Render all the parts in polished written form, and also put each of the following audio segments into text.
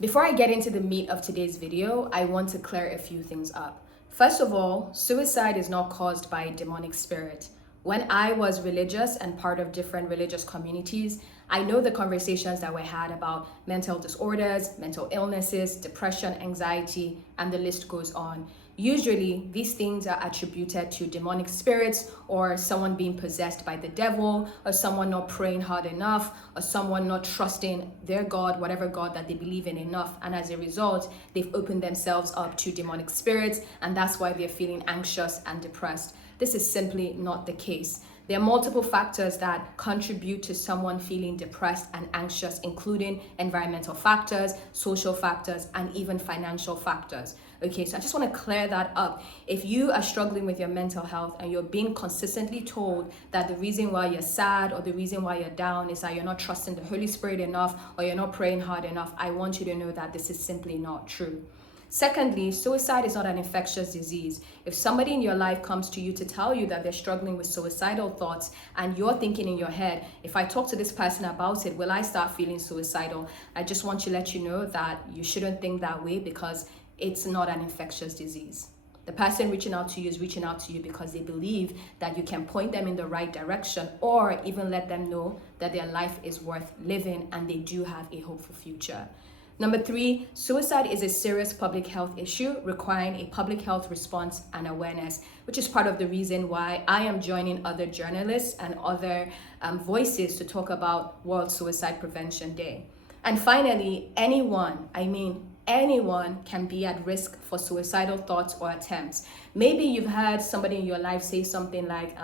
Before I get into the meat of today's video, I want to clear a few things up. First of all, suicide is not caused by a demonic spirit. When I was religious and part of different religious communities, I know the conversations that were had about mental disorders, mental illnesses, depression, anxiety, and the list goes on. Usually, these things are attributed to demonic spirits or someone being possessed by the devil or someone not praying hard enough or someone not trusting their God, whatever God that they believe in enough. And as a result, they've opened themselves up to demonic spirits, and that's why they're feeling anxious and depressed. This is simply not the case. There are multiple factors that contribute to someone feeling depressed and anxious, including environmental factors, social factors, and even financial factors. Okay, so I just want to clear that up. If you are struggling with your mental health and you're being consistently told that the reason why you're sad or the reason why you're down is that you're not trusting the Holy Spirit enough or you're not praying hard enough, I want you to know that this is simply not true. Secondly, suicide is not an infectious disease. If somebody in your life comes to you to tell you that they're struggling with suicidal thoughts and you're thinking in your head, if I talk to this person about it, will I start feeling suicidal? I just want to let you know that you shouldn't think that way because it's not an infectious disease. The person reaching out to you is reaching out to you because they believe that you can point them in the right direction or even let them know that their life is worth living and they do have a hopeful future. Number 3, suicide is a serious public health issue requiring a public health response and awareness, which is part of the reason why I am joining other journalists and other voices to talk about World Suicide Prevention Day. And finally, anyone can be at risk for suicidal thoughts or attempts. Maybe you've heard somebody in your life say something like,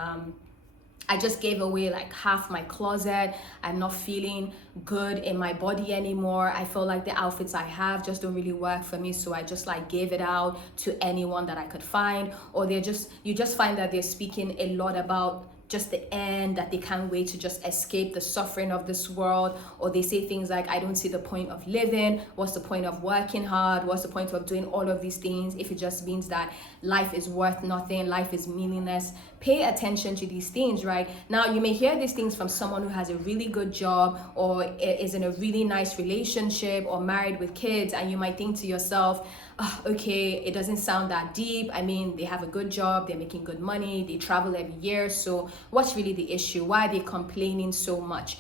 I just gave away like half my closet. I'm not feeling good in my body anymore. I feel like the outfits I have just don't really work for me. So I just like gave it out to anyone that I could find. Or you just find that they're speaking a lot about just the end, that they can't wait to just escape the suffering of this world. Or they say things like, I don't see the point of living. What's the point of working hard? What's the point of doing all of these things if it just means that life is worth nothing, life is meaningless? Pay attention to these things, right? Now, you may hear these things from someone who has a really good job or is in a really nice relationship or married with kids, and you might think to yourself, oh, okay, it doesn't sound that deep. I mean, they have a good job, they're making good money, they travel every year, so what's really the issue? Why are they complaining so much?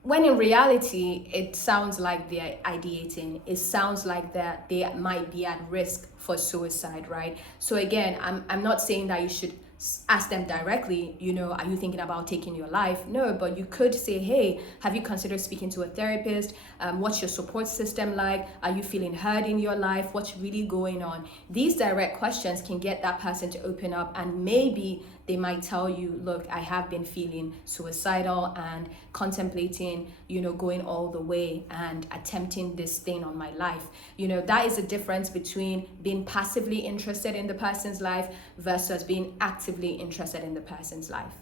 When in reality, it sounds like they're ideating. It sounds like that they might be at risk for suicide, right? So again, I'm not saying that you should ask them directly, are you thinking about taking your life? No, but you could say, hey, have you considered speaking to a therapist? What's your support system like? Are you feeling hurt in your life? What's really going on? These direct questions can get that person to open up, and maybe they might tell you, look, I have been feeling suicidal and contemplating, going all the way and attempting this thing on my life. That is the difference between being passively interested in the person's life versus being actively interested in the person's life.